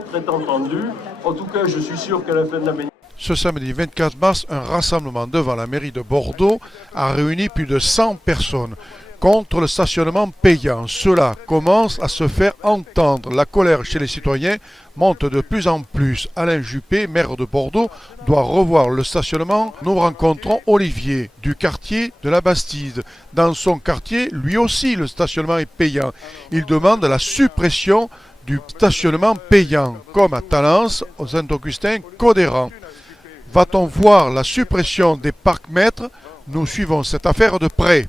peut-être être entendue. En tout cas, je suis sûr qu'à la fin de la manifestation, Ce samedi 24 mars, un rassemblement devant la mairie de Bordeaux a réuni plus de 100 personnes contre le stationnement payant. Cela commence à se faire entendre. La colère chez les citoyens monte de plus en plus. Alain Juppé, maire de Bordeaux, doit revoir le stationnement. Nous rencontrons Olivier du quartier de la Bastide. Dans son quartier, lui aussi, le stationnement est payant. Il demande la suppression du stationnement payant, comme à Talence, au Saint-Augustin, Codéran. Va-t-on voir la suppression des parcs-mètres? Nous suivons cette affaire de près.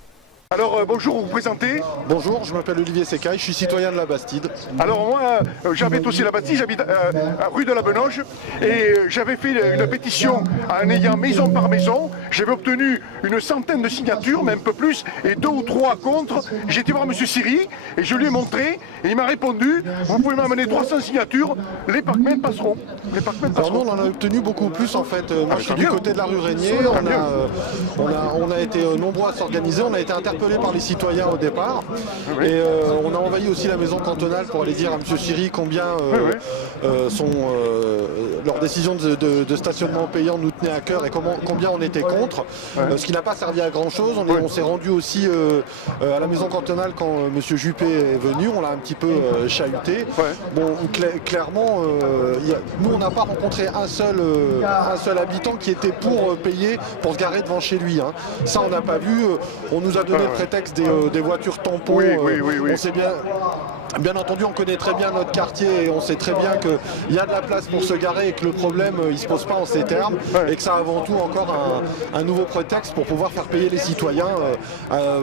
Alors bonjour, vous vous présentez? Bonjour, je m'appelle Olivier Secaille, je suis citoyen de la Bastide. Alors moi, j'habite aussi la Bastide, j'habite à rue de la Benoge et j'avais fait une pétition en ayant maison par maison. J'avais obtenu une centaine de signatures, mais un peu plus, et 2 ou 3 contre. J'ai été voir M. Siri et je lui ai montré et il m'a répondu, vous pouvez m'amener 300 signatures, les parcs-mètres passeront. Les parcs-mètres passeront. Alors nous, on en a obtenu beaucoup plus en fait. Moi je suis du côté de la rue Régnier, on a été nombreux à s'organiser, on a été interpellés par les citoyens au départ et on a envahi aussi la maison cantonale pour aller dire à M. Siri combien leur décision de stationnement payant nous tenait à cœur et combien on était contre, ce qui n'a pas servi à grand chose. On s'est rendu aussi à la maison cantonale quand M. Juppé est venu, on l'a un petit peu chahuté. Bon, clairement, nous on n'a pas rencontré un seul habitant qui était pour payer pour se garer devant chez lui. Ça on n'a pas vu, on nous a donné le prétexte des voitures tampons. On sait bien entendu, on connaît très bien notre quartier et on sait très bien qu'il y a de la place pour se garer et que le problème il se pose pas en ces termes et que ça avant tout encore un nouveau prétexte pour pouvoir faire payer les citoyens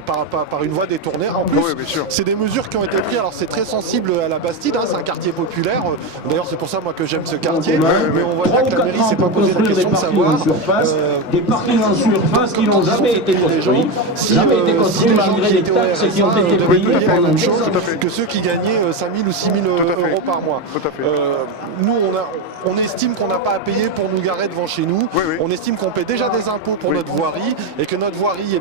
par une voie détournée. En plus, c'est des mesures qui ont été prises, alors c'est très sensible à la Bastide, c'est un quartier populaire, d'ailleurs c'est pour ça moi que j'aime ce quartier, mais on voit bien que la mairie s'est pas posé la question de savoir des parkings en surface qui n'ont jamais été construits, jamais été construits malgré les taxes qui ont été payées la même chose que ceux qui gagnaient 5 000 ou 6 000 euros par mois. Nous, on estime qu'on n'a pas à payer pour nous garer devant chez nous. On estime qu'on paie déjà des impôts pour notre voirie et que notre voirie,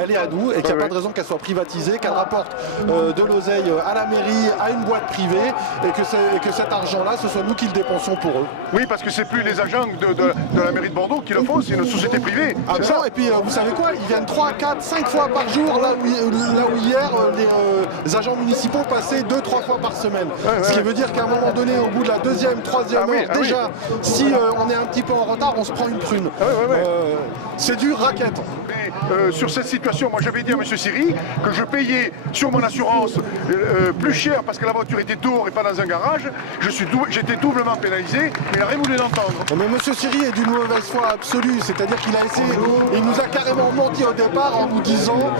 elle est à nous et qu'il n'y a pas de raison qu'elle soit privatisée, qu'elle rapporte de l'oseille à la mairie, à une boîte privée et que cet argent-là, ce soit nous qui le dépensons pour eux. Oui, parce que c'est plus les agents de la mairie de Bordeaux qui le font, c'est une société privée. Ah ben non, et puis vous savez quoi, ils viennent 3, 4, 5 fois par jour, là où hier les agents municipaux passaient 2-3 fois par semaine. Ce qui veut dire qu'à un moment donné, au bout de la 2e, 3e heure, déjà, si on est un petit peu en retard, on se prend une prune. C'est du racket. Sur cette situation, moi j'avais dit à M. Siri que je payais sur mon assurance plus cher parce que la voiture était dehors et pas dans un garage. J'étais doublement pénalisé, mais il n'a rien voulu l'entendre. Mais M. Siri est d'une mauvaise foi absolue, c'est-à-dire qu'il a essayé, il nous a carrément menti au départ en nous disant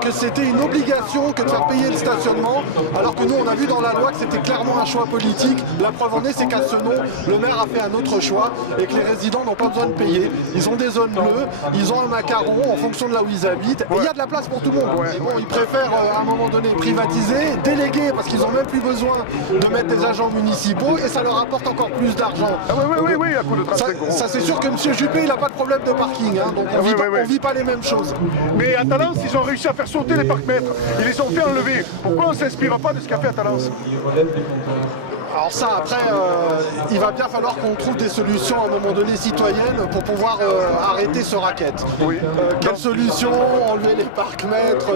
que c'était une obligation que de faire payer le stationnement, alors que nous on a vu dans la loi que c'était clairement un choix politique. La preuve en est, c'est qu'à ce nom, le maire a fait un autre choix et que les résidents n'ont pas besoin de payer. Ils ont des zones bleues, ils ont un macaron en fonction de là où ils habitent, et il y a de la place pour tout le monde. Bon, ils préfèrent à un moment donné privatiser, déléguer, parce qu'ils n'ont même plus besoin de mettre des agents municipaux et ça leur apporte encore plus d'argent. Oui, à coup de 35 euros. Ça c'est sûr que M. Juppé, il n'a pas de problème de parking, donc on vit pas les mêmes choses. Mais à Talence, ils ont réussi à faire sauter les parcs-mètres. Ils les ont fait enlever. Pourquoi on ne s'inspire pas de ce qu'a fait à Talence? Alors ça, après, il va bien falloir qu'on trouve des solutions à un moment donné citoyennes pour pouvoir arrêter ce racket. Quelle solution? Enlever les parcs-mètres,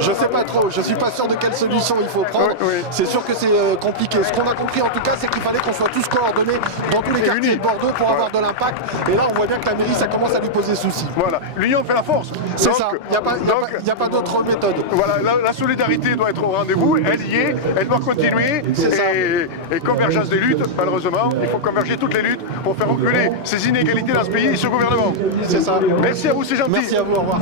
je sais pas trop, je suis pas sûr de quelle solution il faut prendre. C'est sûr que c'est compliqué. Ce qu'on a compris en tout cas, c'est qu'il fallait qu'on soit tous coordonnés dans tous les quartiers de Bordeaux pour avoir de l'impact. Et là, on voit bien que la mairie, ça commence à lui poser souci. Voilà, l'union fait la force. C'est ça, il n'y a pas d'autre méthode. Voilà, la solidarité doit être au rendez-vous, elle y est, elle doit continuer. Et convergence des luttes, malheureusement, il faut converger toutes les luttes pour faire reculer ces inégalités dans ce pays et ce gouvernement. C'est ça. Merci à vous, c'est gentil. Merci à vous, au revoir.